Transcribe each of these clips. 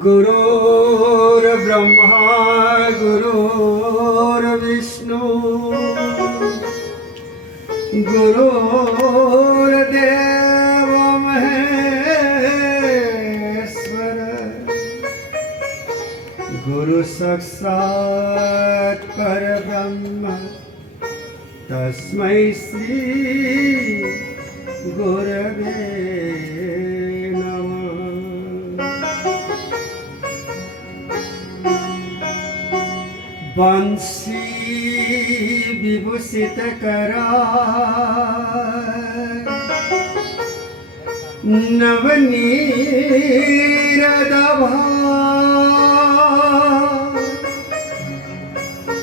गुरुर्ब्रह्मा गुरुर्विष्णु गुरुर्देव महेश्वर गुरु साक्षात् परब्रह्म तस्मै श्री गुरवे बंसी विभूषित करा नवनीरदभा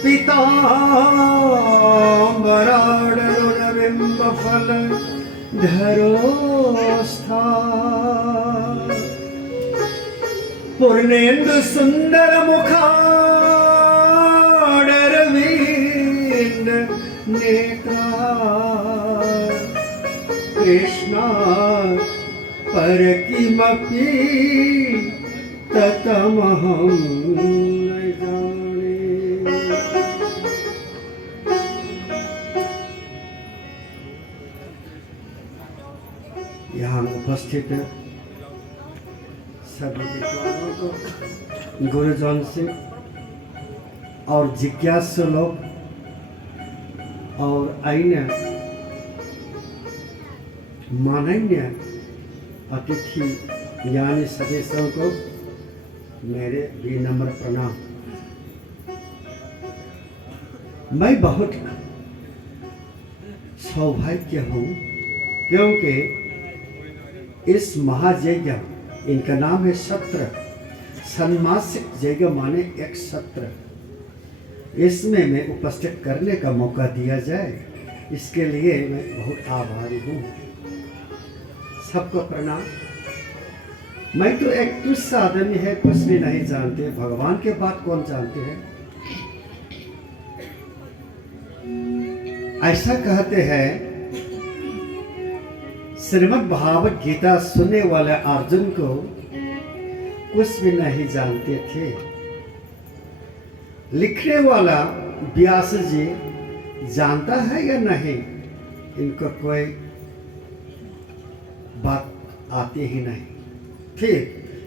पीताम्बराडरुणबिम्ब फल धरोस्था पूर्णेन्दु सुंदर मुखा नेत्रा कृष्णा परकिमपि ततमहं न जाने। यहाँ उपस्थित सभी विद्वानों को, गुरुजन से और जिज्ञासु लोग और अन्य माननीय अतिथि यानी सदस्यों को मेरे विनम्र प्रणाम। मैं बहुत सौभाग्य हूँ क्योंकि इस महायज्ञ, इनका नाम है सत्र, षण्मासिक यज्ञ माने एक सत्र, इसमें मैं उपस्थित करने का मौका दिया जाए, इसके लिए मैं बहुत आभारी हूँ। सबको प्रणाम। मैं तो एक तुच्छ आदमी है, कुछ भी नहीं जानते, भगवान के बात कौन जानते हैं। ऐसा कहते हैं श्रीमद् भागवत गीता सुनने वाले अर्जुन को कुछ भी नहीं जानते थे। लिखने वाला व्यास जी जानता है या नहीं, इनको कोई बात आती ही नहीं। फिर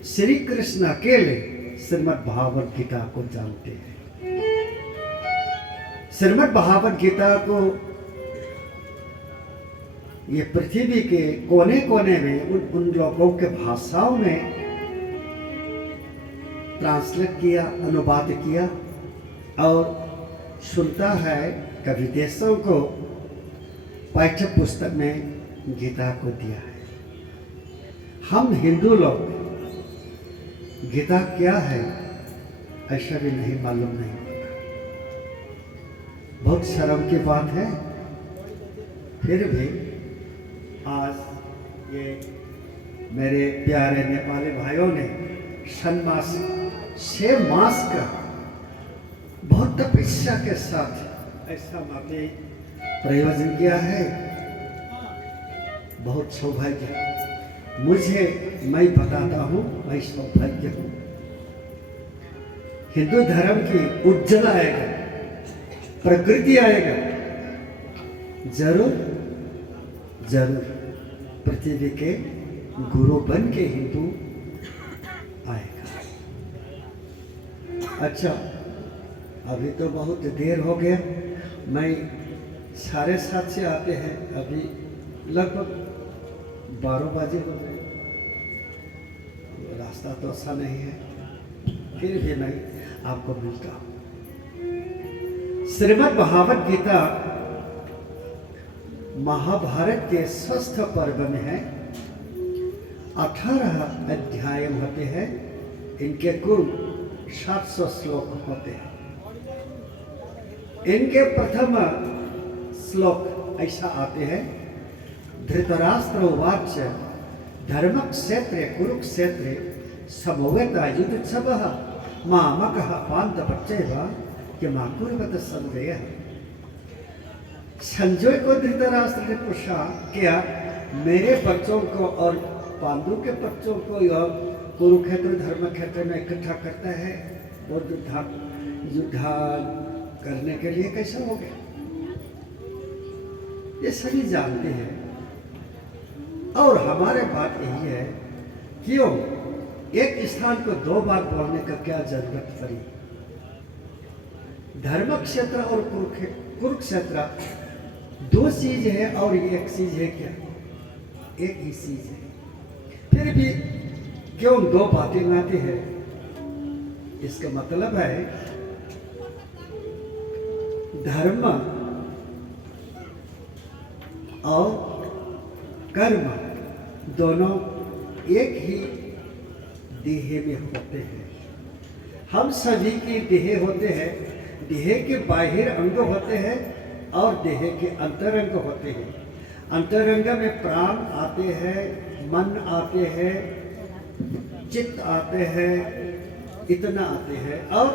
श्री कृष्ण अकेले श्रीमद् भागवत गीता को जानते हैं। श्रीमद् भागवत गीता को ये पृथ्वी के कोने कोने में उन लोगों के भाषाओं में ट्रांसलेट किया, अनुवाद किया और सुनता है कभी देशों को पाठ्य पुस्तक में गीता को दिया है। हम हिंदू लोग गीता क्या है ऐसा भी नहीं मालूम नहीं होता। बहुत शर्म की बात है। फिर भी आज ये मेरे प्यारे नेपाली भाइयों ने षण्मासिक 6 मास का बहुत तपस्या के साथ ऐसा माने प्रयोजन किया है। बहुत सौभाग्य मुझे, मैं बताता हूँ, मैं सौभाग्य हूँ। हिंदू धर्म की उज्जवल आएगा, प्रकृति आएगा, जरूर जरूर पृथ्वी के गुरु बन के हिंदू आएगा। अच्छा, अभी तो बहुत देर हो गया, मैं 7:30 से आते हैं, अभी लगभग 12 बजे हो गए। रास्ता तो अच्छा नहीं है, फिर भी मैं आपको मिलता हूँ। श्रीमद् भागवत गीता महाभारत के 6th पर्व में है। 18 अध्याय होते हैं, इनके कुल 700 श्लोक होते हैं। इनके प्रथम श्लोक ऐसा आते हैं, धृतराष्ट्र उवाच धर्म क्षेत्र कुरुक्षेत्र समवेता युद्धोत्सवः मामकः पांडवश्चैव किमाकुर्वत संजय। संजय को धृतराष्ट्र ने पूछा, क्या मेरे बच्चों को और पांडु के बच्चों को यह कुरुक्षेत्र धर्म क्षेत्र में इकट्ठा करता है और युद्धा करने के लिए कैसा हो गया, ये सभी जानते हैं। और हमारे बात यही है, क्यों एक स्थान को दो बार बोलने का क्या जरूरत पड़ी। धर्म क्षेत्र और कुरुक्षेत्र दो चीज है और एक चीज है क्या, एक ही चीज है। फिर भी क्यों दो बातें आती है, इसका मतलब है धर्म और कर्म दोनों एक ही देह में होते हैं। हम सभी की देह होते हैं, देह के बाहर अंग होते हैं और देह के अंतरंग होते हैं। अंतरंग में प्राण आते हैं, मन आते हैं, चित्त आते हैं, इतना आते हैं। और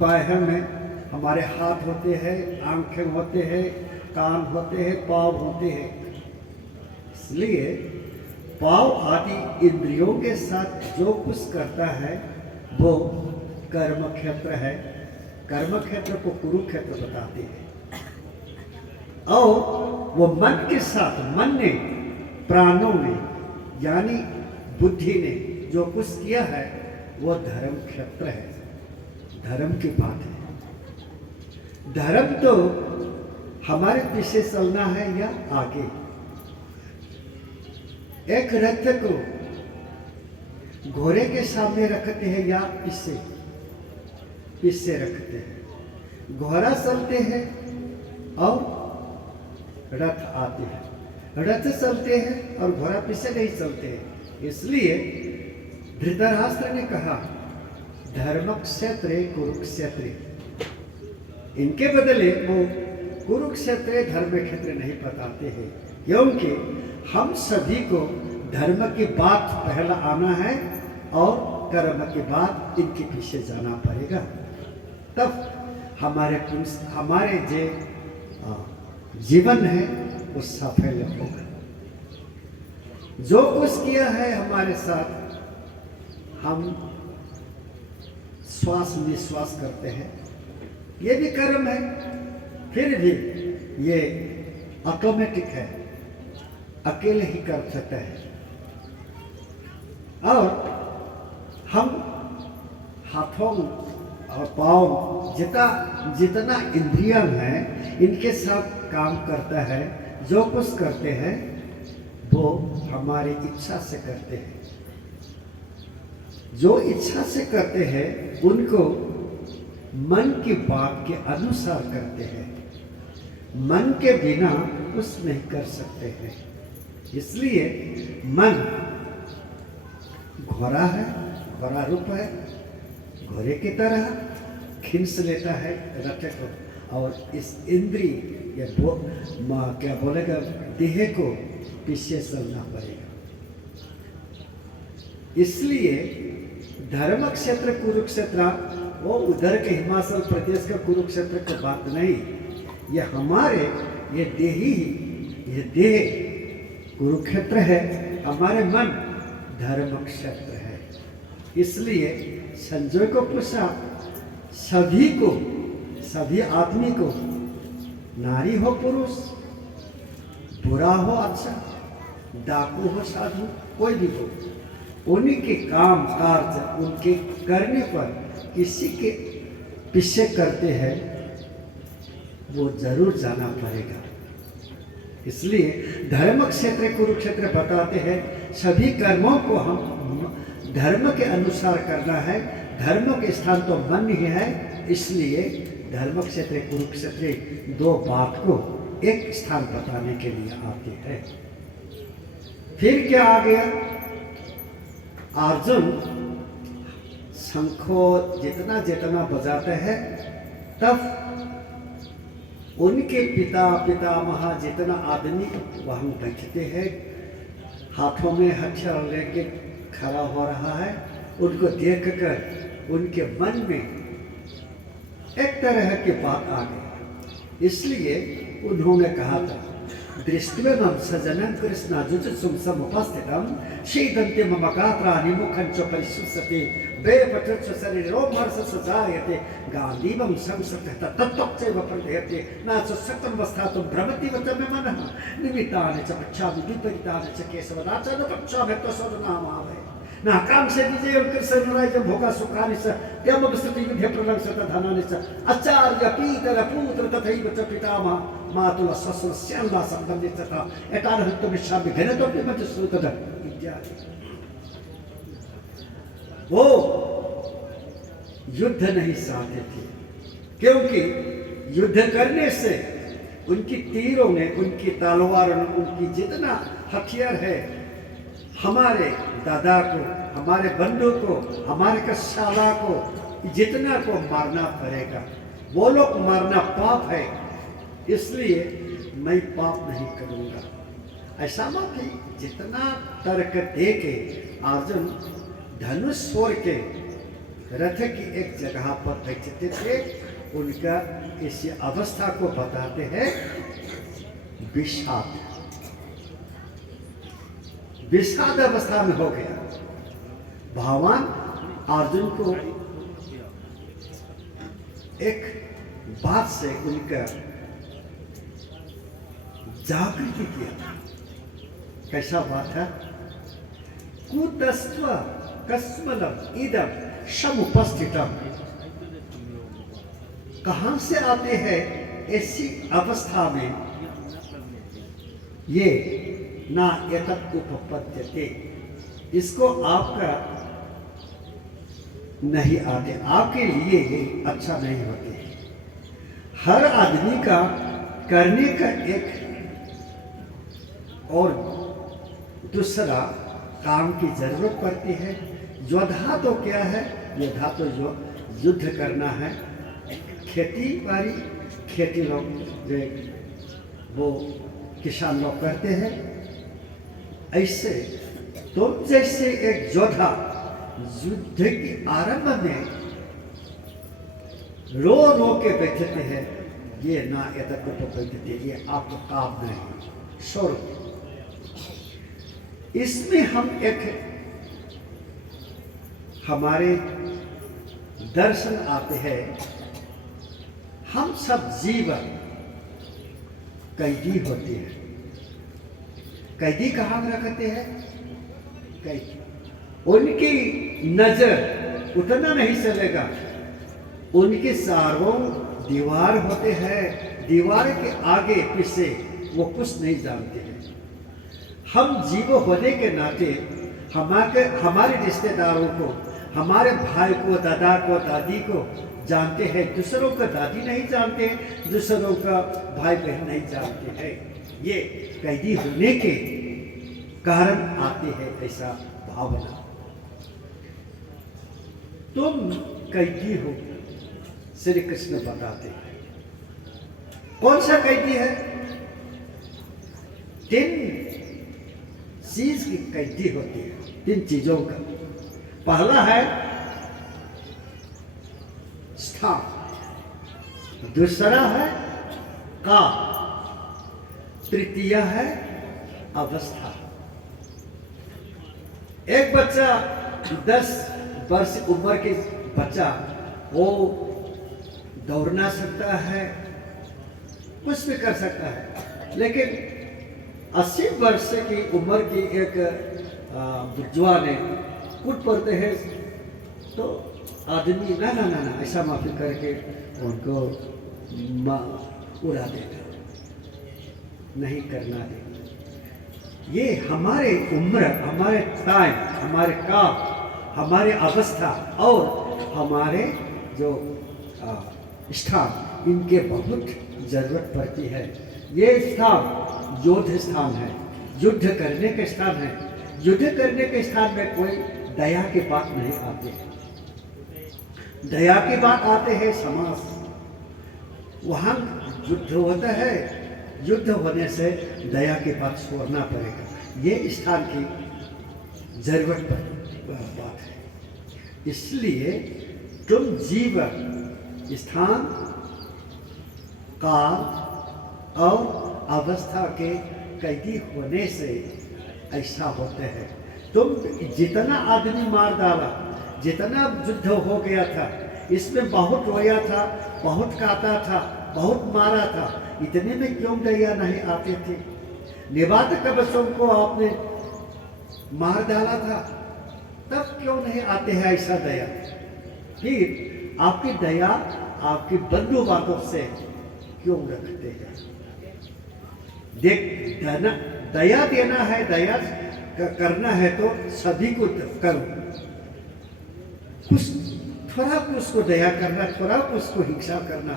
बाहर में हमारे हाथ होते हैं, आंखें होते हैं, कान होते हैं, पाँव होते हैं। इसलिए पाँव आदि इंद्रियों के साथ जो कुछ करता है वो कर्म क्षेत्र है। कर्म क्षेत्र को कुरुक्षेत्र बताते हैं। और वो मन के साथ, मन ने, प्राणों ने यानी बुद्धि ने जो कुछ किया है वो धर्म क्षेत्र है। धर्म की बात है। धर्म तो हमारे पीछे चलना है या आगे। एक रथ को घोड़े के सामने रखते हैं या पीछे रखते हैं। घोड़ा चलते हैं और रथ आते हैं। रथ चलते हैं और घोड़ा पीछे नहीं चलते हैं। इसलिए धृतराष्ट्र ने कहा धर्म क्षेत्र कुरुक्षेत्र, इनके बदले वो कुरुक्षेत्र धर्म क्षेत्र नहीं बताते हैं, क्योंकि हम सभी को धर्म की बात पहला आना है और कर्म की बात इनके पीछे जाना पड़ेगा, तब हमारे जो जीवन है वो सफल होगा। जो कुछ किया है हमारे साथ, हम श्वास निश्वास करते हैं, ये भी कर्म है। फिर भी ये ऑटोमेटिक है, अकेले ही कर सकते हैं। और हम हाथों और पाँव जितना इंद्रियां हैं इनके साथ काम करता है। जो कुछ करते हैं वो हमारी इच्छा से करते हैं। जो इच्छा से करते हैं उनको मन की बात के अनुसार करते हैं। मन के बिना कुछ नहीं कर सकते हैं। इसलिए मन घोड़ा है, घोड़ा रूप है, घोड़े की तरह खींच लेता है रथ को, और इस इंद्रिय या क्या बोलेगा देह को पीछे चलना पड़ेगा। इसलिए धर्म क्षेत्र कुरुक्षेत्र वो उधर के हिमाचल प्रदेश का कुरुक्षेत्र की बात नहीं, ये हमारे ये देह कुरुक्षेत्र है, हमारे मन धर्म क्षेत्र है। इसलिए संजय को पूछा, सभी आदमी को, नारी हो पुरुष, बुरा हो अच्छा, डाकू हो साधु, कोई भी हो, उन्हीं के काम कार्य उनके करने पर किसी के पीछे करते हैं वो जरूर जाना पड़ेगा। इसलिए धर्म क्षेत्र कुरुक्षेत्र बताते हैं सभी कर्मों को हम धर्म के अनुसार करना है। धर्म के स्थान तो मन ही है, इसलिए धर्म क्षेत्र कुरुक्षेत्र दो बात को एक स्थान बताने के लिए आते हैं। फिर क्या आ गया, अर्जुन शंखो जितना बजाते हैं तब उनके पितामह जितना आदमी वहाँ बैठते हैं, हाथों में हथियार लेके खड़ा हो रहा है, उनको देखकर उनके मन में एक तरह की बात आ गई। इसलिए उन्होंने कहा था दृष्ट्वेमं सजनं कृष्ण जुजुत्सुं समुपस्थितं शीदन्ते मम गात्राणि मुखं च परिशुष्यते वेपटुच्च शरीरोमर्षश्च जायते गान्धीवं संसृतः तत्त्वच्चैव प्रदयते न च शक्तं वस्थातुं भ्रमतीव च मे मनः निमित्तानि च पक्षामि विपरीतानि च केशवदा च न पक्षामि त्वशोधनामावय न कांक्षे विजयं कृष्णराज्यं भोगा सुखानि च त्यमवस्तुति युद्धे प्रलंसत धनानि च आचार्य पीतर पुत्र तथैव च पितामह मातुल श्वशुर श्यामला संबंधी तथा एकानहत्तमिच्छामि घनतोऽपि मत श्रुतः इत्यादि। वो युद्ध नहीं चाहते थे, क्योंकि युद्ध करने से उनकी तीरों ने, उनकी तलवारों ने, उनकी जितना हथियार है हमारे दादा को, हमारे बंधु को, हमारे कशाला को, जितना को मारना पड़ेगा। वो लोग मारना पाप है, इसलिए मैं पाप नहीं करूंगा। ऐसा मत ही जितना तर्क दे के अर्जुन धनुष छोड़ के रथ की एक जगह पर बैठते थे, उनका इस अवस्था को बताते हैं विषाद। विषाद अवस्था में हो गया। भगवान अर्जुन को एक बात से उनका जागृति किया। कैसा बात है? कुतस्त्व कस्मलम इदम समुपस्थितम। कहां से आते हैं ऐसी अवस्था में ये ना एतत् उपपद्यते, इसको आपका नहीं आते, आपके लिए ये अच्छा नहीं होते। हर आदमी का करने का एक और दूसरा काम की जरूरत पड़ती है। योद्धा तो क्या है? योद्धा तो जो युद्ध करना है, खेती बाड़ी, खेती लोग वो किसान लोग करते हैं। ऐसे तुम जैसे एक योद्धा युद्ध की आरंभ में रो रो के बैठते हैं, ये ना एतत् उपपद्यते, ये आपको काम नहीं। स्वरूप इसमें हम एक हमारे दर्शन आते हैं। हम सब जीवन कैदी होते हैं। कैदी कहाँ रखते हैं? कैदी। उनकी नजर उतना नहीं चलेगा, उनके चारों दीवार होते हैं, दीवार के आगे पीछे वो कुछ नहीं जानते हैं। हम जीव होने के नाते हमारे रिश्तेदारों को, हमारे भाई को, दादा को, दादी को जानते हैं, दूसरों का दादी नहीं जानते, दूसरों का भाई बहन नहीं जानते हैं। ये कैदी होने के कारण आते हैं ऐसा भावना। तुम कैदी हो, श्री कृष्ण बताते हैं। कौन सा कैदी है? 3 चीज की कैदी होती है, 3 चीजों का। पहला है स्थान, दूसरा है काल, तृतीय है अवस्था। एक बच्चा 10 वर्ष उम्र के बच्चा वो दौड़ना सकता है, कुछ भी कर सकता है, लेकिन 80 वर्ष की उम्र की एक बुजुर्ग ने कूद पड़ते हैं तो आदमी ना ना ना ना ऐसा माफी करके उनको उड़ा देगा, नहीं करना देगा। ये हमारे उम्र, हमारे टाइम, हमारे काम, हमारे अवस्था और हमारे जो स्थान, इनके बहुत जरूरत पड़ती है। ये स्थान युद्ध स्थान है, युद्ध करने के स्थान है। युद्ध करने के स्थान में कोई दया की बात नहीं आती है। दया की बात आते हैं समाज, वहाँ युद्ध होता है, युद्ध होने से दया की बात छोड़ना पड़ेगा। ये स्थान की जरूरत पर बात है। इसलिए तुम जीवन, स्थान, काल और अवस्था के कैदी होने से ऐसा होते हैं। तुम जितना आदमी मार डाला, जितना युद्ध हो गया था, इसमें बहुत रोया था, बहुत काटा था, बहुत मारा था, इतने में क्यों दया नहीं आते थे? निबात कबसों को आपने मार डाला था, तब क्यों नहीं आते हैं ऐसा दया? फिर आपकी दया आपकी बंधुवादों से क्यों रखते हैं? देख, दया देना है, दया करना है तो सभी को करो। कुछ थोड़ा कुछ को दया करना, थोड़ा कुछ को हिंसा करना,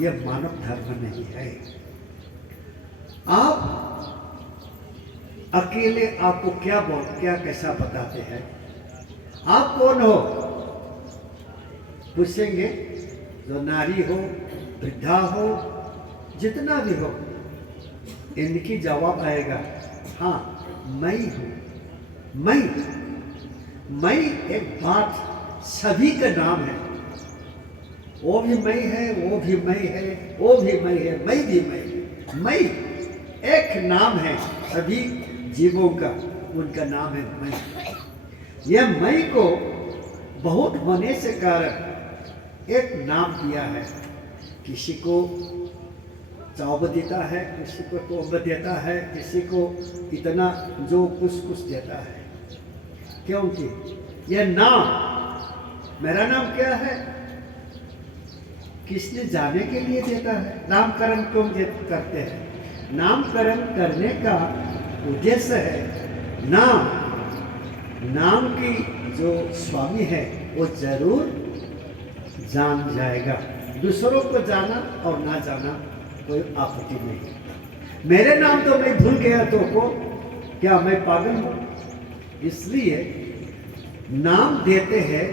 यह मानव धर्म नहीं है। आप अकेले आपको क्या कैसा बताते हैं? आप कौन हो पूछेंगे, जो नारी हो, वृद्धा हो, जितना भी हो, इनकी जवाब आएगा, हाँ मैं हूँ। मैं एक बात, सभी का नाम है। वो भी मैं है, वो भी मैं है, वो भी मैं है, मैं भी मैं एक नाम है सभी जीवों का, उनका नाम है मैं। यह मैं को बहुत होने से कारण एक नाम दिया है। किसी को चाव देता है, किसी को तोब देता है, किसी को इतना जो कुछ देता है, क्योंकि यह नाम, मेरा नाम क्या है, किसने जाने के लिए देता है? नामकरण क्यों करते हैं? नामकरण करने का उद्देश्य है नाम की जो स्वामी है वो जरूर जान जाएगा। दूसरों को जाना और ना जाना कोई आपत्ति नहीं। मेरे नाम तो मैं भूल गया तो को क्या मैं पागल हूं? इसलिए नाम देते हैं।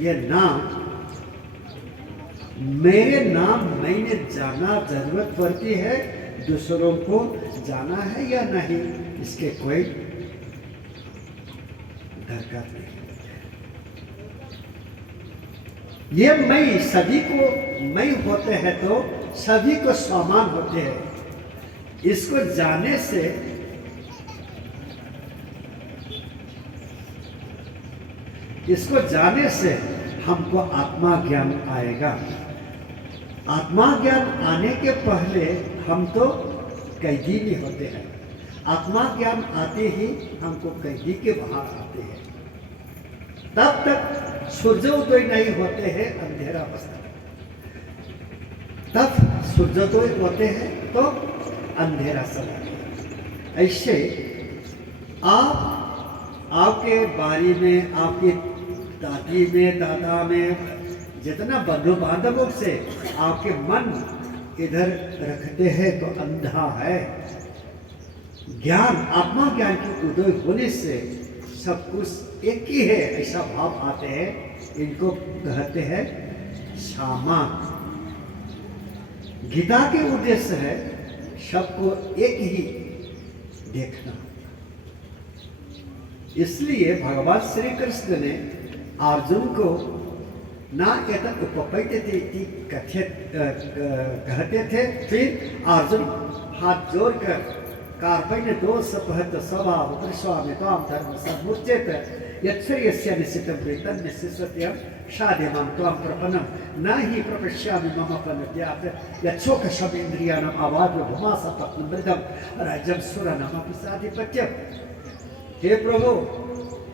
ये नाम, मेरे नाम मैंने जाना जरूरत पड़ती है, दूसरों को जाना है या नहीं, इसके कोई दरकार नहीं। ये मैं, सभी को मैं होते हैं तो सभी को समान होते हैं। इसको जाने से हमको आत्मा ज्ञान आएगा। आत्मा ज्ञान आने के पहले हम तो कैदी भी होते हैं। आत्मा ज्ञान आते ही हमको कैदी के बाहर आते हैं। तब तक सूर्योदय नहीं होते हैं, अंधेरा अवस्था। तब सूर्योदय होते हैं तो अंधेरा समय। ऐसे आपके बारी में, आपकी दादी में, दादा में, जितना बंधु बांधवों से आपके मन इधर रखते हैं तो अंधा है। ज्ञान, आत्मा ज्ञान के उदय होने से सब कुछ एक ही है ऐसा भाव आते हैं। इनको कहते हैं सामान। गीता के उद्देश्य है सबको एक ही देखना। इसलिए भगवान श्री कृष्ण ने अर्जुन को ना एतत् उपपद्यते इति कहते थे। फिर अर्जुन हाथ जोड़कर कार्पण्य दोष पहत स्वभाव दृश्वामि त्वां धर्म समुच्येत यत्सर्यस्य निश्चितं प्रीतं निश्चितं शाद्यमां त्वां प्रपन्नं न हि प्रपश्यामि मम फलत्यात् यच्छोकशमेन्द्रियाणाम् आवाद्य भूमासपत्नं मृदं राज्यं सुरनमपि साधिपत्यम्। हे प्रभु,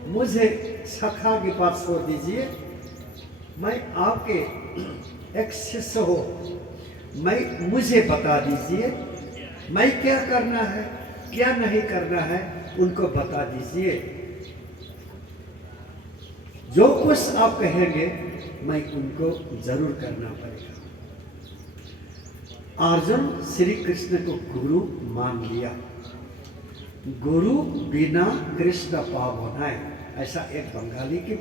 मुझे सखा के पास छोड़ दीजिए। मैं आपके एक शिष्य हो, मुझे बता दीजिए मैं क्या करना है, क्या नहीं करना है, उनको बता दीजिए। जो कुछ आप कहेंगे मैं उनको जरूर करना पड़ेगा। अर्जुन श्री कृष्ण को गुरु मान लिया। गुरु बिना कृष्ण पाव होना है, ऐसा एक बंगाली की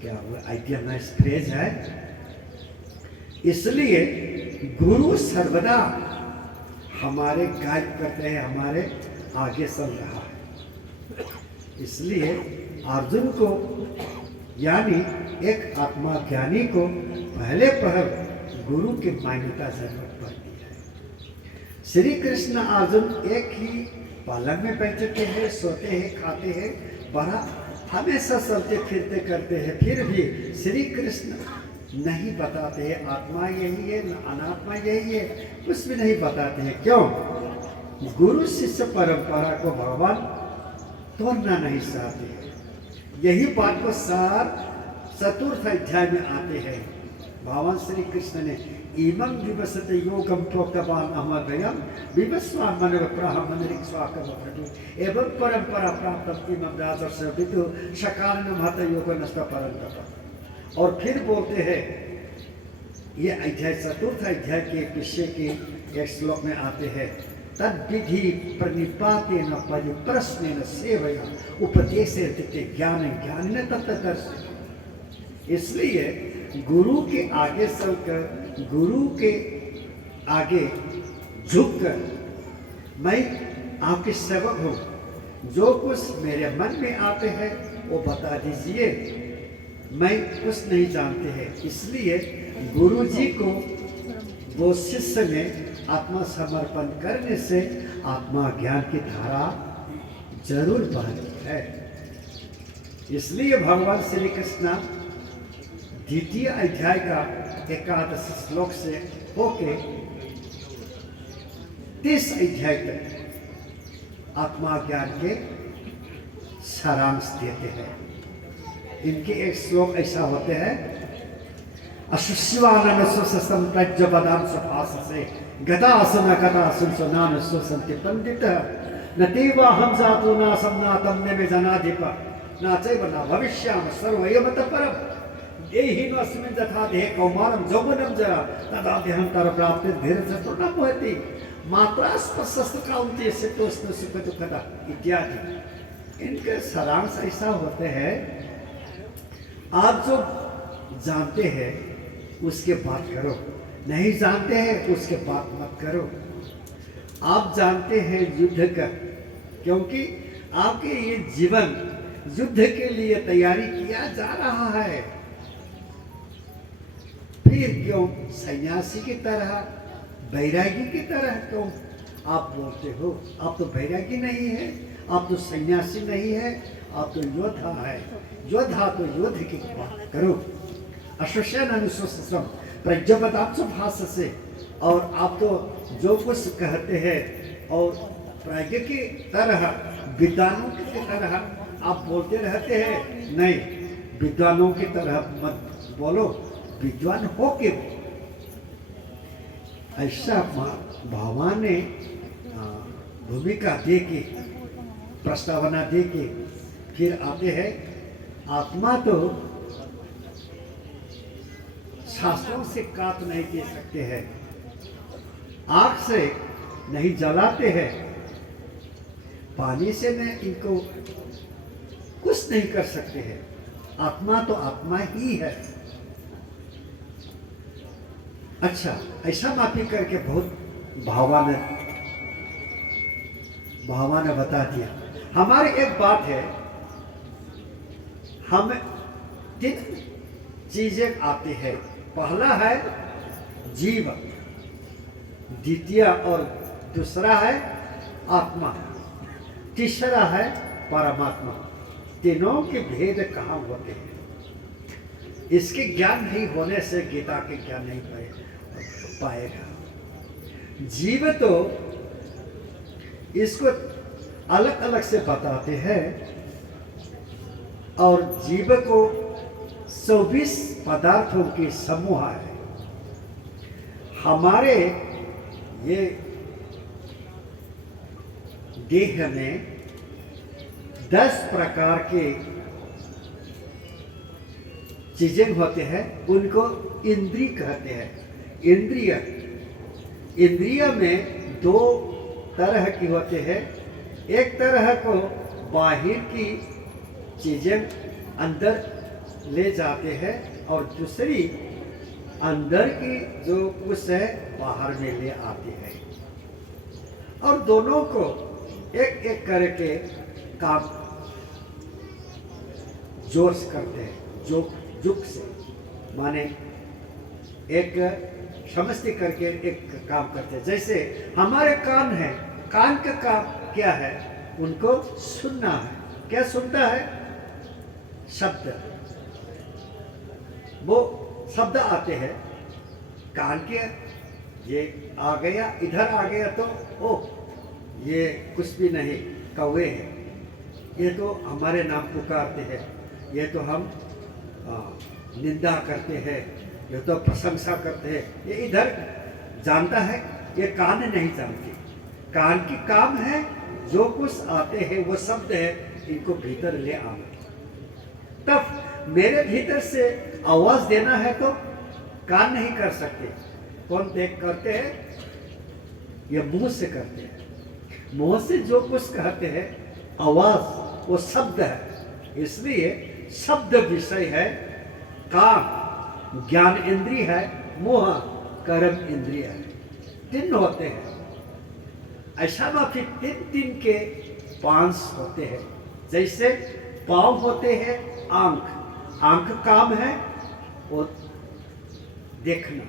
क्या वो आइडिया फ्रेज है। इसलिए गुरु सर्वदा हमारे गाइड करते हैं, हमारे आगे चल रहा है। इसलिए अर्जुन को यानी एक आत्मा ज्ञानी को पहले गुरु की मान्यता जरूरत पड़ती है। श्री कृष्ण अर्जुन एक ही पलंग में बैठते हैं, सोते हैं, खाते हैं, बड़ा हमेशा चलते फिरते करते हैं, फिर भी श्री कृष्ण नहीं बताते हैं आत्मा यही है, अनात्मा यही है, कुछ भी नहीं बताते हैं। क्यों? गुरु शिष्य परंपरा को भगवान तोड़ना नहीं चाहते हैं। यही बात को सार चतुर्थ अध्याय में आते हैं। भगवान श्री कृष्ण ने इमं विवसते योगम प्रोक्तवान अहमदयम विवस्वान मन ब्राह्मण रिक्वाकम प्रति एवं परंपरा प्राप्त इमं राजर्ष विदु सकाल महत योग नष्ट परंतप। और फिर बोलते हैं, ये अध्याय चतुर्थ अध्याय के पीछे के एक श्लोक में आते हैं, तद विधि प्रणिपातेन परिप्रश्नेन सेवया उपदेशेति ज्ञान ज्ञानेन तत्तदर्शी। इसलिए गुरु के आगे चलकर, गुरु के आगे झुककर, मैं आपके सेवक हूँ, जो कुछ मेरे मन में आते हैं वो बता दीजिए, मैं कुछ नहीं जानते हैं। इसलिए गुरु जी को वो शिष्य में आत्मा समर्पण करने से आत्मा ज्ञान की धारा जरूर बहती है। इसलिए भगवान श्री कृष्ण द्वितीय अध्याय का 11 श्लोक से होके 30 अध्याय तक आत्मा ज्ञान के सारांश देते हैं। इनके एक श्लोक ऐसा होते हैं, अशुशिवानन सुसम प्रज्य बदाम सुभाष से गदा सुन कदा सुन सुनान सुसंति पंडित न तेवा हम जातु ना समनातम ने में जनाधिप ना चैव ना भविष्याम सर्वयम तपरम देहि नस्मिन् तथा देह कौमारम जौवनम जरा तदा देहांतर प्राप्त धीरज न भवति मात्रा स्पर्शस्तु काउंते से तोष्ण सुख दुखदा इत्यादि। इनके सारांश ऐसा होते हैं, आप जो जानते हैं उसके बात करो, नहीं जानते हैं उसके बात मत करो। आप जानते हैं युद्ध का, क्योंकि आपके ये जीवन युद्ध के लिए तैयारी किया जा रहा है, फिर क्यों सन्यासी की तरह, बैरागी की तरह क्यों आप बोलते हो? आप तो बैरागी नहीं है, आप तो सन्यासी नहीं है, आप तो योद्धा है। योद्धा तो योद्ध की बात करो। अश्वसन अनुशोषम प्रज्ञापदाप्सु भाष से, और आप तो जो कुछ कहते हैं और प्राज्ञ की तरह, विद्वानों की तरह आप बोलते रहते हैं। नहीं, विद्वानों की तरह मत बोलो, विद्वान हो के ऐसा भगवान ने भूमिका दे के, प्रस्तावना दे के फिर आते हैं। आत्मा तो शास्त्रों से काट नहीं दे सकते हैं, आग से नहीं जलाते हैं, पानी से न इनको कुछ नहीं कर सकते हैं। आत्मा तो आत्मा ही है। अच्छा, ऐसा माफी करके बहुत भावा ने बता दिया। हमारी एक बात है, हम 3 चीजें आती है। पहला है जीव, द्वितीय और दूसरा है आत्मा, तीसरा है परमात्मा। तीनों के भेद कहाँ होते हैं? इसके ज्ञान नहीं होने से गीता के ज्ञान नहीं पाएगा। जीव तो इसको अलग अलग से बताते हैं, और जीव को 24 पदार्थों की समूह है। हमारे ये देह में 10 प्रकार के चीजें होते हैं, उनको इंद्रिय कहते हैं। इंद्रिय में 2 तरह की होते हैं। एक तरह को बाहर की चीजें अंदर ले जाते हैं, और दूसरी अंदर की जो कुछ है बाहर में ले आते हैं, और दोनों को एक एक करके काम जोश करते हैं। जुग से माने एक समझते करके एक काम करते हैं। जैसे हमारे कान है, कान का काम क्या है? उनको सुनना है। क्या सुनता है? शब्द। वो शब्द आते हैं कान के, ये आ गया, इधर आ गया तो ओ ये कुछ भी नहीं, कौवे हैं, ये तो हमारे नाम पुकारते हैं, ये तो हम निंदा करते हैं, ये तो प्रशंसा करते हैं, ये इधर जानता है, ये कान नहीं जानती। कान की काम है जो कुछ आते हैं वो शब्द है, इनको भीतर ले आना। तब मेरे भीतर से आवाज देना है तो कान नहीं कर सकते। कौन देख करते हैं? ये मुंह से करते हैं। मुंह से जो कुछ कहते हैं आवाज, वो शब्द है। इसलिए शब्द विषय है कान, ज्ञान इंद्रिय है, मोह कर्म इंद्रिय है। तीन होते हैं। ऐसा में फिर तीन तीन के पांच होते हैं। जैसे पांव होते हैं, आंख, आंख काम है वो देखना,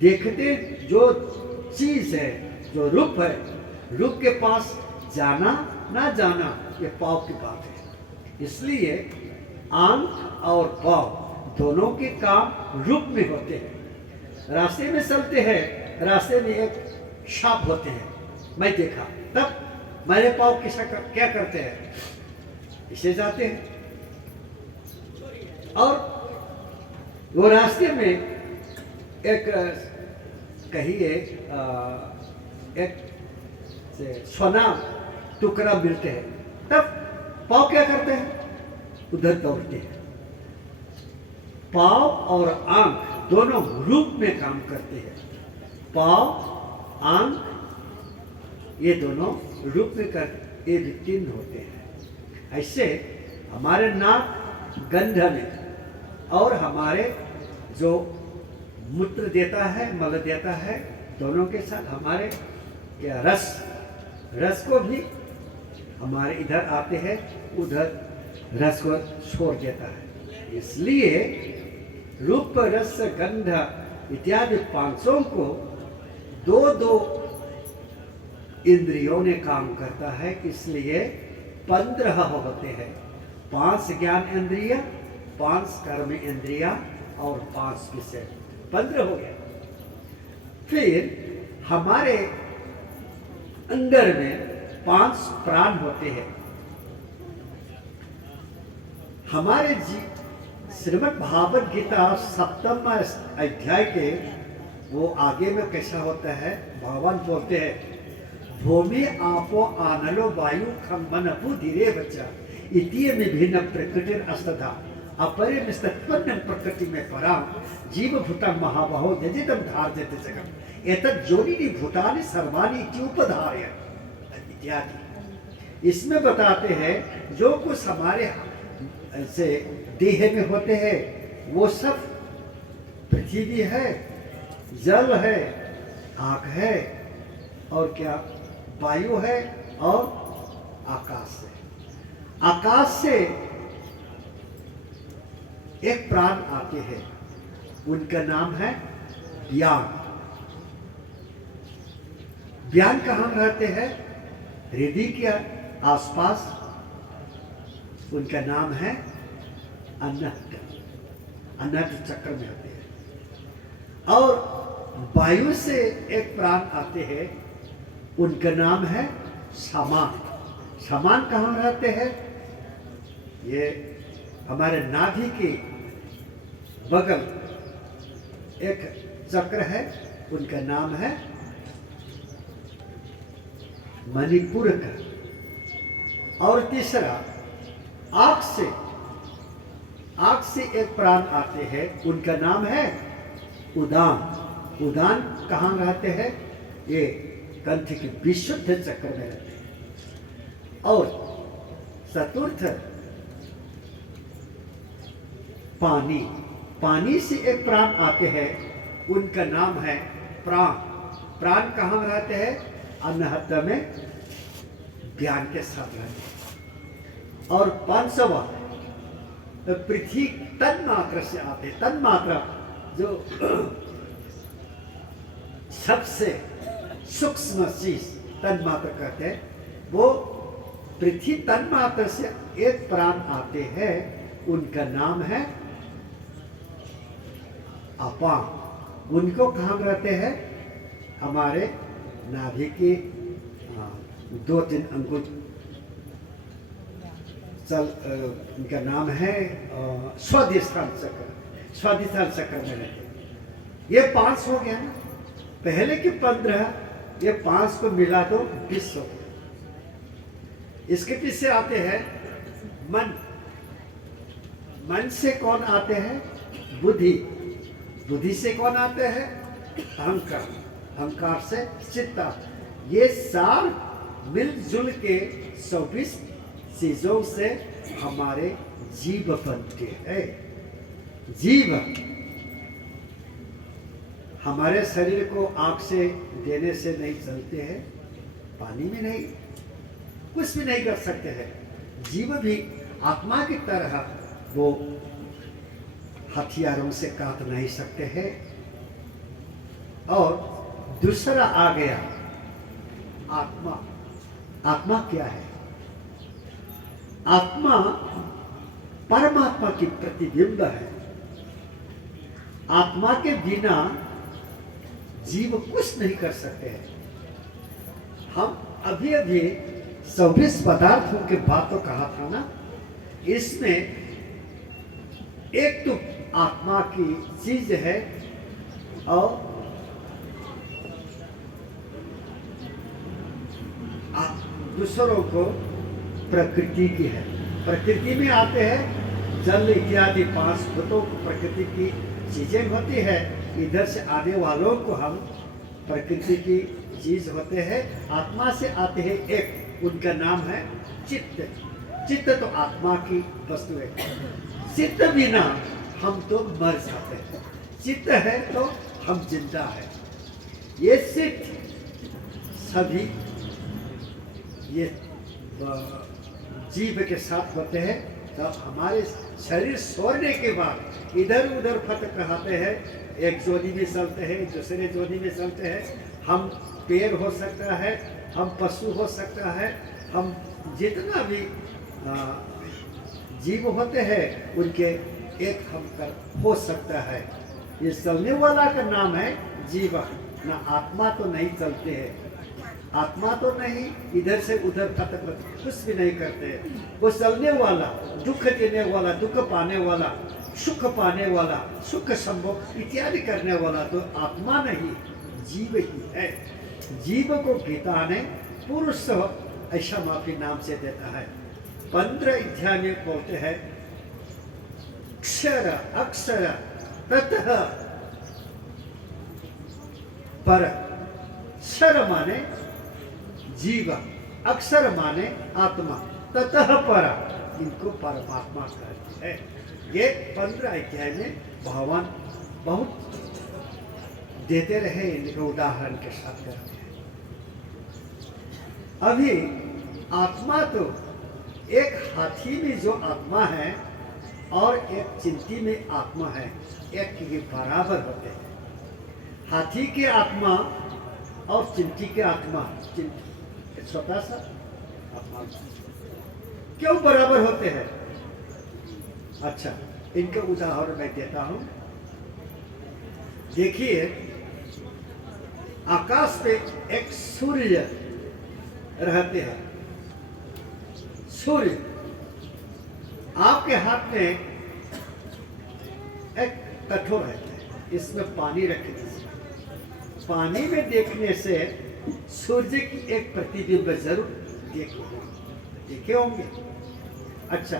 देखते जो चीज है, जो रूप है, रूप के पास जाना ना जाना, ये पांव की बात है। इसलिए आंख और पांव दोनों के काम रूप में होते हैं। रास्ते में चलते हैं, रास्ते में एक सांप होते हैं, मैं देखा, तब मेरे पांव क्या करते हैं? इसे जाते हैं। और वो रास्ते में एक कहिए एक सोना टुकड़ा मिलते हैं, तब पांव क्या करते हैं? उधर दौड़ते हैं। पांव और आंख दोनों रूप में काम करते हैं। पांव, आंख, ये दोनों रूप में करते, ये तीन होते हैं। ऐसे हमारे नाक गंध में, और हमारे जो मूत्र देता है, मल देता है, दोनों के साथ हमारे क्या रस को भी हमारे इधर आते हैं, उधर रस को छोड़ देता है। इसलिए रूप, रस, गंध इत्यादि पांचों को दो दो इंद्रियों ने काम करता है। इसलिए 15 होते हैं। 5 ज्ञान इंद्रिय, 5 कर्म इंद्रिया और 5 विषय, 15 हो गया। फिर हमारे अंदर में 5 प्राण होते हैं। हमारे श्रीमद् भागवत गीता 7वें अध्याय के वो आगे में कैसा होता है? भगवान बोलते हैं, भूमि आपो आनलो वायु खम मन बुधिरे बच्चा इतिय में भिन्न प्रकृति अस्तधा अपरे मिस्तत्वन्यं प्रकृति में पराम जीव भूतम महाबाहो यजितम धार्यते जगम एतत् जोनिनि भूतानि सर्वाणि इत्युपधारय इत्यादि। इसमें बताते हैं जो कुछ हमारे से देह में होते हैं वो सब पृथ्वी है, जल है, आग है, और क्या वायु है, और आकाश है। आकाश से एक प्राण आते हैं, उनका नाम है व्यान। व्यान कहाँ रहते हैं? हृदय के आसपास। उनका नाम है अनहत, अनहत चक्र में होते हैं। और वायु से एक प्राण आते हैं, उनका नाम है समान। समान कहाँ रहते हैं? ये हमारे नाभि के बगल एक चक्र है, उनका नाम है मणिपुर का। और तीसरा आँख से एक प्राण आते हैं, उनका नाम है उदान। उदान कहाँ रहते हैं? ये कंठ के विशुद्ध चक्र में रहते हैं। और चतुर्थ पानी। पानी से एक प्राण आते हैं, उनका नाम है प्राण। प्राण कहाँ रहते हैं? अनहत में ज्ञान के साथ रहते हैं। और 5वां पृथ्वी तन्मात्रा से आते। तन्मात्रा जो सबसे सूक्ष्म चीज तन्मात्र कहते हैं, वो पृथ्वी तन्मात्र से एक प्राण आते हैं, उनका नाम है अपान। उनको कहाँ रहते हैं? हमारे नाभि के 2-3 अंगुल चल, उनका नाम है स्वादिष्ठान चक्र। स्वादिष्ठान चक्र में रहते हैं। ये 5 हो गया ना, पहले के 15, ये 5 को मिला दो 20 हो गया। इसके पीछे आते हैं मन। मन से कौन आते हैं? बुद्धि। बुद्धि से कौन आते हैं? अहंकार। अहंकार से चित्त। ये 4 मिलजुल के 24 चीजों से हमारे जीव बनते हैं। जीव हमारे शरीर को आग से देने से नहीं चलते हैं, पानी में नहीं, कुछ भी नहीं कर सकते हैं। जीव भी आत्मा की तरह वो हथियारों से काट नहीं सकते हैं। और दूसरा आ गया आत्मा। आत्मा क्या है? आत्मा परमात्मा की प्रतिबिंब है। आत्मा के बिना जीव कुछ नहीं कर सकते हैं। हम अभी अभी 24 पदार्थों के बात तो कहा था ना, इसमें एक तो आत्मा की चीज है और दूसरों को प्रकृति की है। प्रकृति में आते हैं जल इत्यादि 5 भूतों को प्रकृति की चीजें होती है। इधर से आने वालों को हम प्रकृति की चीज होते हैं। आत्मा से आते हैं एक, उनका नाम है चित्त। चित्त तो आत्मा की वस्तु है। चित्त बिना हम तो मर जाते हैं, चित्त है तो हम जिंदा है। ये चित्त सभी ये जीव के साथ होते हैं। तब हमारे शरीर सोने के बाद इधर उधर फटक कहते हैं, एक जोनी में चलते हैं, दूसरे जोनी में चलते हैं। हम पेड़ हो सकता है, हम पशु हो सकता है, हम जितना भी जीव होते हैं उनके एक हम कर हो सकता है। ये चलने वाला का नाम है जीवन। ना आत्मा तो नहीं चलते हैं, आत्मा तो नहीं इधर से उधर फटक कुछ भी नहीं करते। वो चलने वाला, दुख देने वाला, दुख पाने वाला, सुख पाने वाला, सुख संभोग इत्यादि करने वाला तो आत्मा नहीं, जीव ही है। जीव को गीता ने पुरुष ऐसा माफी नाम से देता है। 15 अध्याय में बोलते हैं क्षर अक्षर ततः पर। क्षर माने जीव, अक्षर माने आत्मा, ततः पर इनको परमात्मा कहते हैं। ये 15 अध्याय में भगवान बहुत देते रहे, इनके उदाहरण के साथ करते हैं। अभी आत्मा तो एक हाथी में जो आत्मा है और एक चिंटी में आत्मा है, एक के बराबर होते हैं। हाथी के आत्मा और चिंटी के आत्मा, चिंटी छोटा सा आत्मा, क्यों बराबर होते हैं? अच्छा, इनका उदाहरण मैं देता हूं। देखिए, आकाश पे एक सूर्य रहते हैं। सूर्य आपके हाथ में एक कठोर है, इसमें पानी रखे दीजिए। पानी में देखने से सूर्य की एक प्रतिबिंब जरूर देखे होंगे। अच्छा,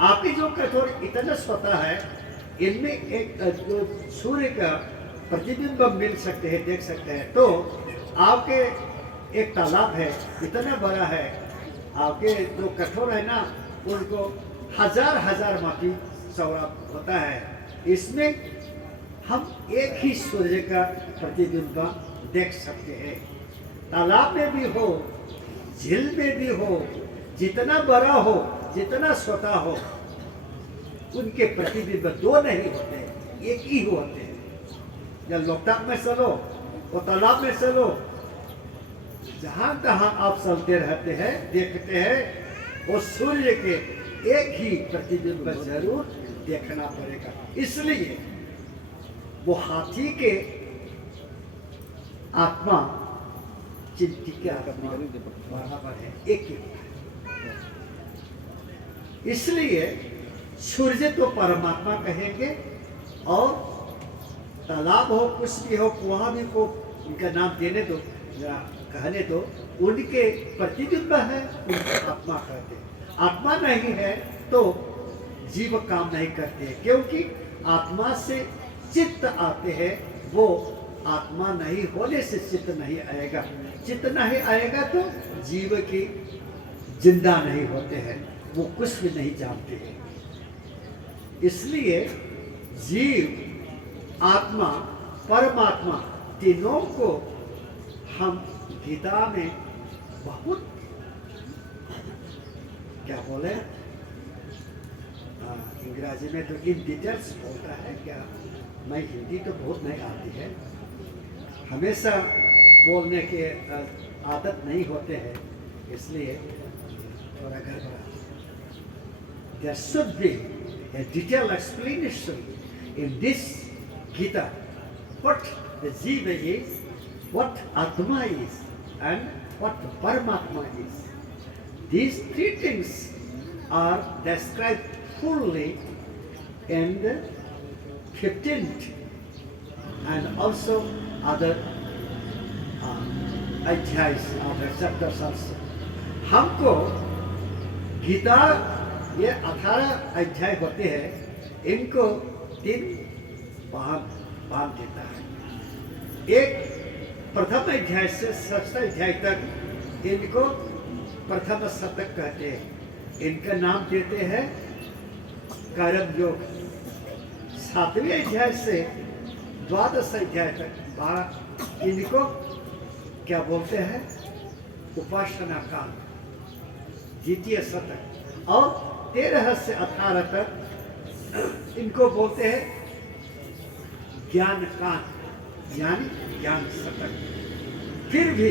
आपकी जो कठोर इतना स्वतः है, इनमें एक जो सूर्य का प्रतिबिंब मिल सकते हैं, देख सकते हैं। तो आपके एक तालाब है, इतना बड़ा है, आपके जो कठोर है ना, उनको हजार माफी चौड़ा होता है। इसमें हम एक ही सूर्य का प्रतिबिंब देख सकते हैं। तालाब में भी हो, झील में भी हो, जितना बड़ा हो, जितना स्वतः हो, उनके प्रतिबिंब दो नहीं होते, एक ही होते हैं। जब लोकताक में चलो वो तालाब में चलो, जहां तहां आप चलते रहते हैं, देखते हैं वो सूर्य के एक ही प्रतिबिंब जरूर देखना पड़ेगा। इसलिए वो हाथी के आत्मा चिंटी के आत्मा बराबर है, एक ही। इसलिए सूर्य तो परमात्मा कहेंगे, और तालाब हो, कुछ भी हो, कुआं भी को उनका नाम देने दो, कहने दो, उनके प्रतिबिंब है, उनको आत्मा कहते हैं। आत्मा नहीं है तो जीव काम नहीं करते, क्योंकि आत्मा से चित्त आते हैं। वो आत्मा नहीं होने से चित्त नहीं आएगा, चित्त नहीं आएगा तो जीव की जिंदा नहीं होते हैं, वो कुछ भी नहीं जानते हैं। इसलिए जीव, आत्मा, परमात्मा तीनों को हम गीता में बहुत क्या बोले, अंग्रेजी में तो इन डिटेल्स बोलता है क्या, मैं हिंदी तो बहुत नहीं आती है, हमेशा बोलने के आदत नहीं होते हैं, इसलिए थोड़ा गड़बड़ा। There should be a detailed explanation in this Gita what the Jiva is, what Atma is, and what Paramatma is. These three things are described fully in the 15th and also other adhyayas, other chapters also. हमको गीता ये 18 अध्याय होते हैं, इनको 3 भाग देता है। एक प्रथम अध्याय से 6 अध्याय तक इनको प्रथम शतक कहते हैं, इनका नाम देते हैं कर्म योग। 7वें अध्याय से 12 अध्याय तक इनको क्या बोलते हैं, उपासना कांड, द्वितीय शतक। और 13 से 18 तक इनको बोलते हैं ज्ञान कांड, यानी ज्ञान शतक। फिर भी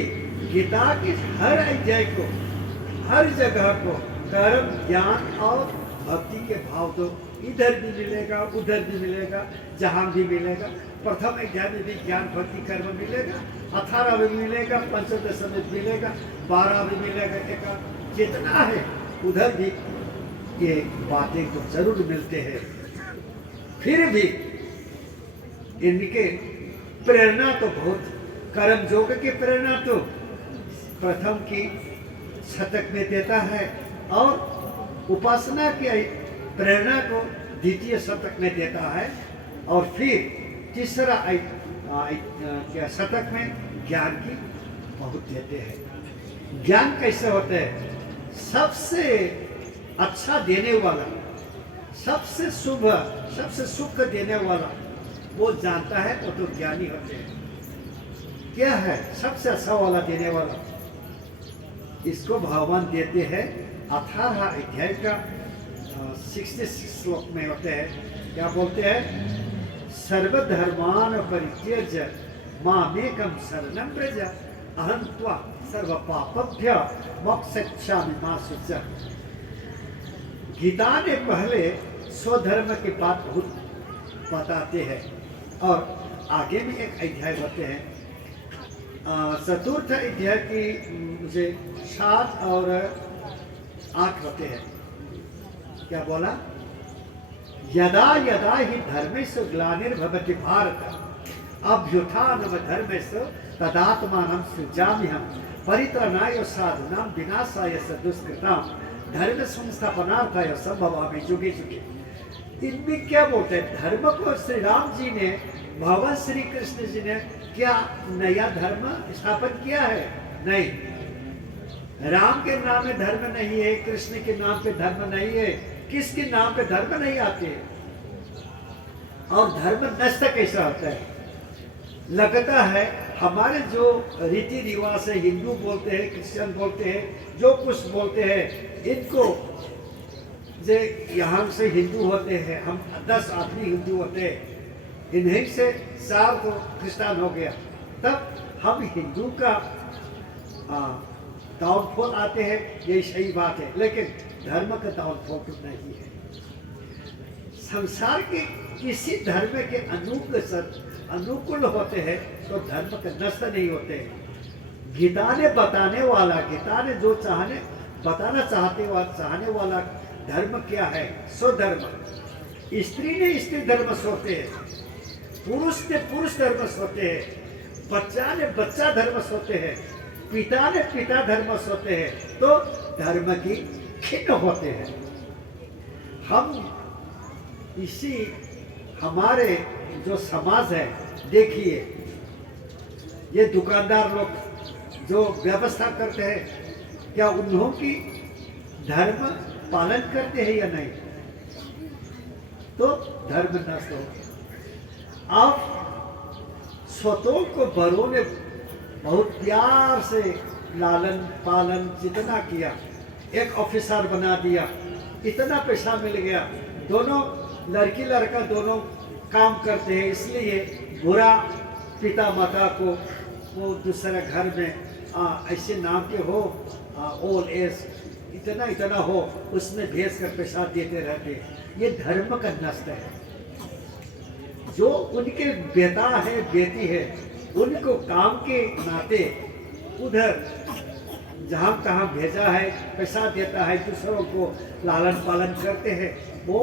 गीता के हर अध्याय को, हर जगह को कर्म, ज्ञान और भक्ति के भाव दो, इधर भी मिलेगा, उधर भी मिलेगा, जहां भी मिलेगा। प्रथम अध्याय में भी ज्ञान, भक्ति, कर्म मिलेगा, 18 में मिलेगा, पंचदश में मिलेगा, 12 में मिलेगा, एक जितना है उधर भी ये बातें तो जरूर मिलते हैं। फिर भी इनके प्रेरणा तो बहुत, कर्म योग की प्रेरणा तो प्रथम की शतक में देता है, और उपासना की प्रेरणा को द्वितीय शतक में देता है, और फिर तीसरा क्या शतक में ज्ञान की बहुत देते हैं। ज्ञान कैसे होते हैं, सबसे अच्छा देने वाला, सबसे शुभ, सबसे सुख देने वाला वो जानता है, वो तो ज्ञानी होते हैं। क्या है सबसे अच्छा वाला देने वाला, इसको भगवान देते हैं 18 अध्याय का 66 श्लोक में होते हैं। क्या बोलते हैं, सर्वधर्मान परित्यज्य मामेकं शरणं व्रज अहं त्वा सर्व पापभ्य मोक्षयिष्यामि मा शुचः। गीता ने पहले स्वधर्म की बात बहुत बताते हैं, और आगे भी एक अध्याय होते हैं, चतुर्थ अध्याय की मुझे 7 और 8 होते हैं। क्या बोला, यदा यदा ही धर्मेषु ग्लानिर्भवति भारत अभ्युत्थानं धर्मेषु तदात्मानं सृजाम्यहं परित्राणाय साधूनां विनाशाय च दुष्कृतां धर्म संस्थापनार्थाय संभवामि युगे युगे। इनमें क्या बोलते हैं, धर्म को श्री राम जी ने, भगवान श्री कृष्ण जी ने क्या नया धर्म स्थापन किया है? नहीं। राम के नाम में धर्म नहीं है, कृष्ण के नाम पे धर्म नहीं है, किसके नाम पे धर्म नहीं आते। और धर्म नष्ट कैसा होता है, लगता है हमारे जो रीति रिवाज है, हिंदू बोलते हैं, क्रिश्चियन बोलते हैं, जो कुछ बोलते हैं, इनको जे यहाँ से हिंदू होते हैं, हम 10 आदमी हिंदू होते हैं, इन्हीं से 4 तो क्रिश्चियन हो गया, तब हम हिंदू का डाउनफॉल आते हैं, यही सही बात है, लेकिन धर्म का डाउनफॉल तो नहीं है। संसार के किसी धर्म के अनुकूल होते हैं तो धर्म का नष्ट नहीं होते। गीता ने बताने वाला, गीता ने जो बताना चाहने वाला धर्म क्या है? स्वधर्म। स्त्री ने स्त्री धर्म सोते हैं, पुरुष ने पुरुष धर्म सोते हैं, बच्चा ने बच्चा धर्म सोते हैं, पिता ने पिता धर्म सोते हैं, तो धर्म की खिन्न होते हैं। हम इसी हमारे जो समाज है, देखिए ये दुकानदार लोग जो व्यवस्था करते हैं, क्या उन्हों की धर्म पालन करते हैं या नहीं? तो धर्म नष्ट हो। आप स्वतों को बड़ों ने बहुत प्यार से लालन पालन जितना किया, एक ऑफिसर बना दिया, इतना पैसा मिल गया, दोनों लड़की लड़का दोनों काम करते हैं, इसलिए बुरा पिता माता को वो दूसरे घर में ऐसे नाम के हो, ओल्ड एज इतना हो, उसमें भेज कर पैसा देते रहते हैं। ये धर्म का नष्ट है। जो उनके बेटा है बेटी है, उनको काम के नाते उधर जहाँ तहाँ भेजा है, पैसा देता है, दूसरों को लालन पालन करते हैं, वो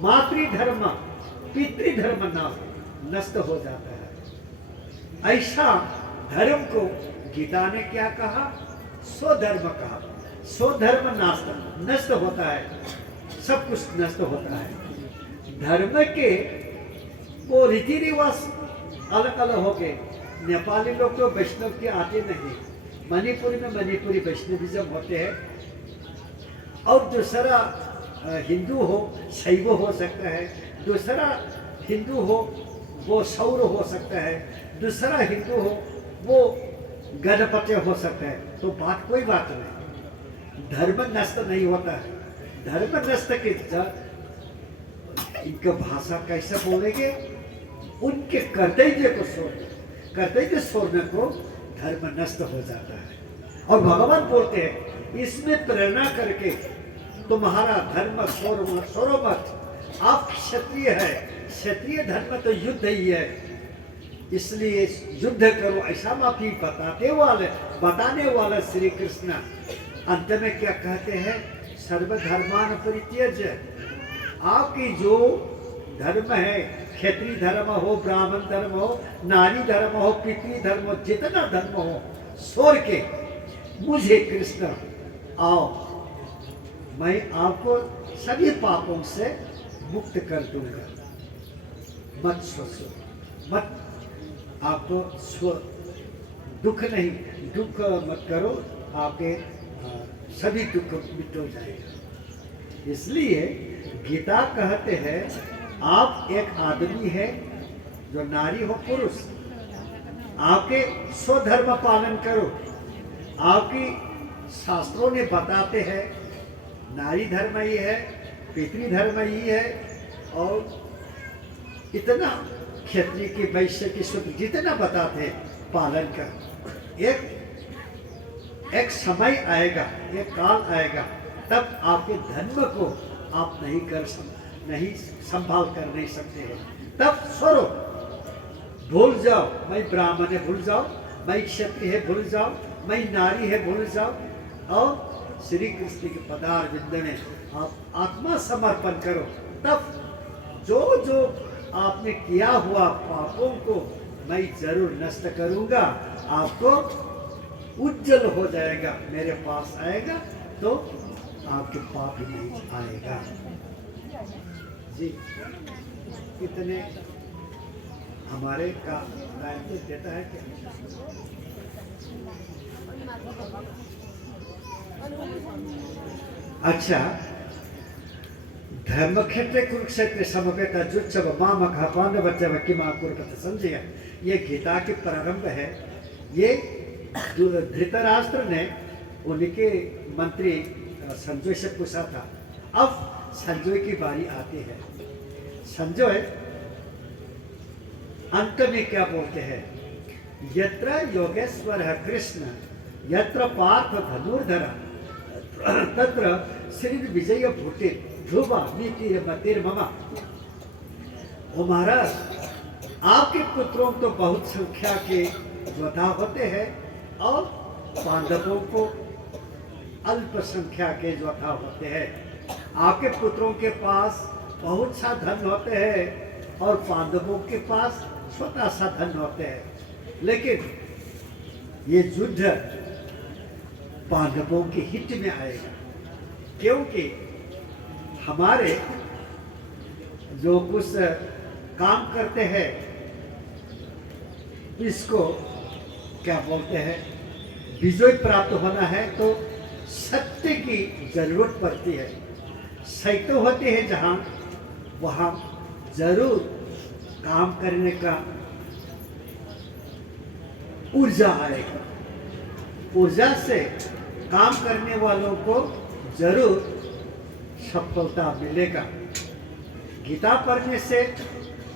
मातृधर्म पितृधर्म नष्ट हो जाता है। ऐसा धर्म को गीता ने क्या कहा? स्वधर्म कहा। स्वधर्म नष्ट होता है, सब कुछ नष्ट होता है। धर्म के वो रीति रिवाज अलग अलग हो गए। नेपाली लोग तो वैष्णव के आते नहीं, मणिपुरी में मणिपुरी वैष्णविज्म होते हैं, और दूसरा हिंदू हो शैव हो सकता है, दूसरा हिंदू हो वो सौर हो सकता है, दूसरा हिंदू हो वो गणपति हो सकता है। तो कोई बात नहीं, धर्म नष्ट नहीं होता है। धर्म नष्ट के इनका भाषा कैसे बोलेंगे? उनके कर्तव्य छोड़ने को धर्म नष्ट हो जाता है। और भगवान बोलते हैं, इसमें प्रेरणा करके तुम्हारा धर्म छोड़ो मत। आप क्षत्रिय है, क्षत्रिय धर्म तो युद्ध ही है, इसलिए युद्ध करो, ऐसा माफी बताने वाला श्री कृष्ण अंत में क्या कहते हैं? सर्वधर्मान परित्यज्य। आपकी जो धर्म है, क्षेत्रीय धर्म हो, ब्राह्मण धर्म हो, नारी धर्म हो, पितृ धर्म हो, जितना धर्म हो, छोड़ के मुझे कृष्ण आओ, मैं आपको सभी पापों से मुक्त कर दूंगा। मत सोचो, मत आपको दुख मत करो, आपके सभी दुख मिट हो जाएगा। इसलिए गीता कहते हैं, आप एक आदमी है, जो नारी हो पुरुष, आपके स्वधर्म पालन करो। आपकी शास्त्रों ने बताते हैं, नारी धर्म ही है, पितृ धर्म ही है, और इतना क्षत्रिय की वैश्य की शुद्ध जितना बताते हैं पालन कर। एक समय आएगा, एक काल आएगा, तब आपके धर्म को आप नहीं संभाल कर नहीं सकते हैं। तब छोड़ो, भूल जाओ, मैं ब्राह्मण है भूल जाओ, मैं क्षत्रिय है भूल जाओ, मैं नारी है भूल जाओ, और श्री कृष्ण के पदार विंद में आप आत्मा समर्पण करो। तब जो आपने किया हुआ पापों को मैं जरूर नष्ट करूंगा, आपको उज्जवल हो जाएगा, मेरे पास आएगा तो आपके पाप नहीं आएगा। जी, कितने हमारे का दायित्व देता है क्या? अच्छा, धर्मक्षेत्रे कुरुक्षेत्रे समवेत जुच्छव मामकः पांडवच्चव किमा कुरुत समझिए। ये गीता के प्रारंभ है। ये धृतराष्ट्र ने उनके मंत्री संजय से पूछा था। अब संजय की बारी आती है। संजय अंत में क्या बोलते हैं? यत्र योगेश्वर कृष्ण यत्र पार्थ धनुर्धर तत्र श्री विजय भूटे ध्रुवा नीति मतिर ममा। ओ महाराज, आपके पुत्रों तो बहुत संख्या के योद्धा होते हैं और पांडवों को अल्प संख्या के योद्धा होते हैं। आपके पुत्रों के पास बहुत सा धन होते हैं और पांडवों के पास छोटा सा धन होते हैं, लेकिन ये युद्ध पांडवों के हित में आएगा, क्योंकि हमारे जो कुछ काम करते हैं इसको क्या बोलते हैं, विजय प्राप्त होना है तो सत्य की जरूरत पड़ती है। सत्य होते हैं जहाँ वहाँ जरूर काम करने का ऊर्जा आएगा। ऊर्जा से काम करने वालों को जरूर सफलता मिलेगा। गीता पढ़ने से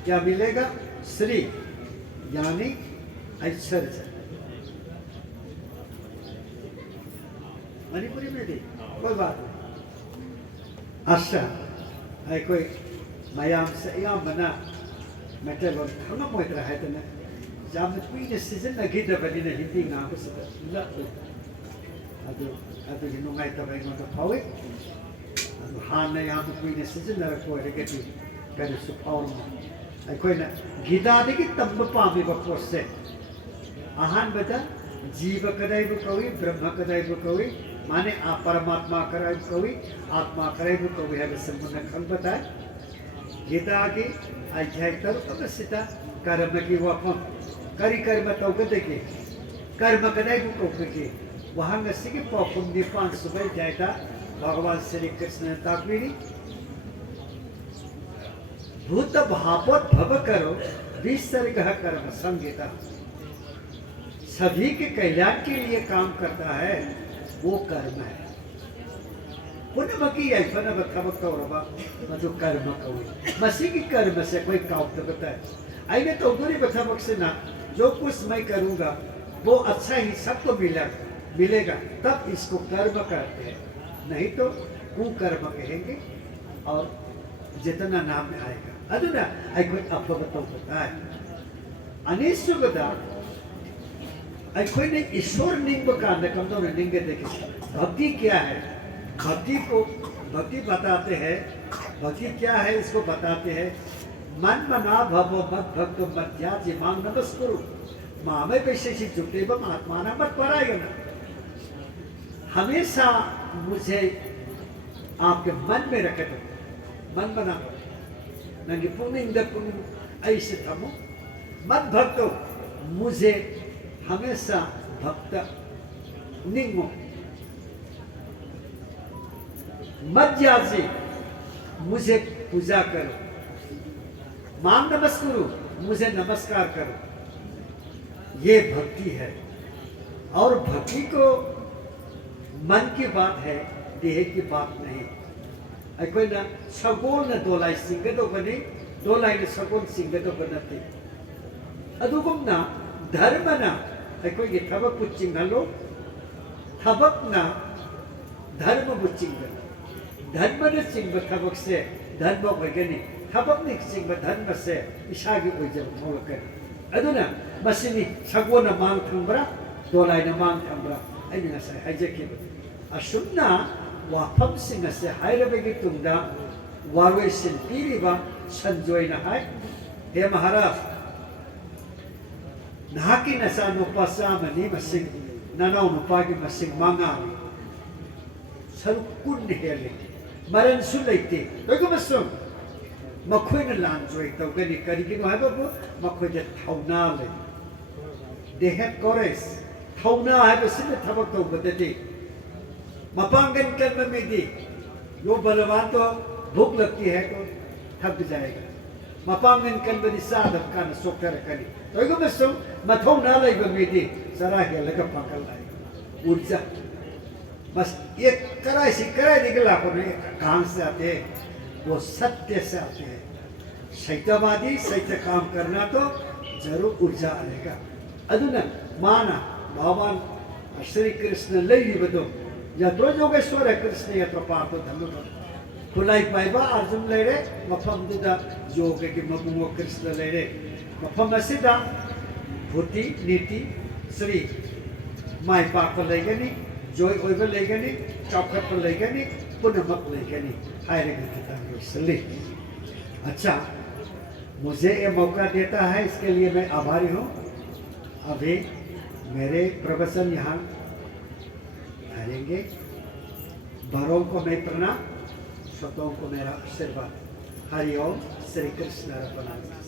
क्या मिलेगा? श्री यानी ऐश्वर्य। मणिपुरी में थी कोई बात नहीं। अच्छा है कोई मयाम से या मना मेटे लोग खाना मोइट रहा है तो ना जब कोई ने सीजन ना गीता बनी ना हिंदी ना बस ला अभी हिंदुंगा इतना भाई मतलब पावे हाँ ना यहाँ तो कोई ने सीजन ना कोई रखे थी करे सुपावर में कोई ना गीता देखी तब पामी बकोस से आहान बता जीव कदाई बुकवी ब्रह्म कदाई बुकवी माने आप परमात्मा कराई बुकवी आत्मा कराई बुकवी है संपूर्ण खंड बताए। गीता की अध्याय तर अवश्यता कर्म की वफम करी कर्म तौकते के कर्म कदाई बुकवी के वहाँ नसी के पौपुन निपान सुबह जाता भगवान श्री कृष्ण ने ताकवीरी भूत भापोत भव करो विसर्ग कर्म संगीता। सभी के कल्याण के लिए काम करता है वो कर्म है। पुण्य बकी ऐसा न बता बता और जो कर्म कौई मसी की कर्म से कोई काम तो बताए आइए तो उधर ही बता बक्से ना जो कुछ मैं करूँगा वो अच्छा ही सबको मिलेगा तब इसको कर्म करते हैं, नहीं तो कुकर्म कहेंगे और जितना नाम में आएगा अदुना आई कोई आपको बताओ बताए अनिश्चुगता आई कोई ने ईश्वर निंग का न कम तो निंग देखे भक्ति क्या है। भक्ति बताते हैं। भक्ति क्या है इसको बताते हैं। मन मना भव मत भक्त मत जाति मांग नमस्कुरु मामे पैसे से जुटे बम आत्माना मत परायण। हमेशा मुझे आपके मन में रखे तो मन बना नंगे पुण्य ऐसे थमो मत भक्तो मुझे हमेशा भक्त निंगो मत जासे मुझे पूजा करो मांग नमस्कुरु मुझे नमस्कार करो। ये भक्ति है और भक्ति को मन की बात है देह की बात नहीं। अखोना सगोन न दोलाई सिंह तो बने दोलाई न सगोन सिंह तो बनते अदुगुमना धर्मना अखोई थबक पुचिंग हलो थबक ना धर्म पुचिंग धर्म न सिंह थबक से धर्म वगैनी थबक नि सिंह धर्म से इशागी उजल मोलकर अदुना मसिनी सगोन मांग थंबरा दोलाई न मांग थंबरा अइना से हाइजेके असुन्ना वाफम सिंह से हायरबेगी तुंगदा वावे सिन पीरिबा संजोयना हाय। हे महाराज नाकी नसा नुपासा मनी मसिंग ननाव नुपागी मसिंग मांगा सरुकुन हेले मरन सुलेते तो मसुम मखोय न लान जोय तो गनी करिगिनो हाबो मखोय जे थावना ले दे हैव कोरेज थावना हाबो सिन थबक तो बदते मपांगन कर्म में दी जो बलवान तो भूख लगती है तो थक जाएगा। मपांगन कर्म दी साधक का न सोकर करी तो इको बस मथो ना ले बमेदी सरा है लगा पकड़ लाए ऊर्जा बस एक कराई निकला को कहां से आते हैं वो सत्य से आते हैं। सत्यवादी सत्य काम करना तो जरूर ऊर्जा आएगा। अदुना माना भगवान श्री कृष्ण लेरिबदो यत्रो योगेश्वर कृष्ण यत्र पार्थ धम्म खुलाई पाइबा अर्जुन लेरे मफमदुदा योग के मबुंगो कृष्ण लेरे मफम असिदा भूति नीति श्री माई पाक लेगनी जॉय ओइबा लेगनी चौखट लेगनी पुनमक लेगनी हायरे गीता लोसली। अच्छा, मुझे ये मौका देता है, इसके लिए मैं आभारी हूँ। अभी मेरे प्रवचन यहाँ ठहरेंगे। बड़ों को मैं प्रणाम, छोटों को मेरा आशीर्वाद। हरि ओम, श्री कृष्ण अर्पणमस्तु।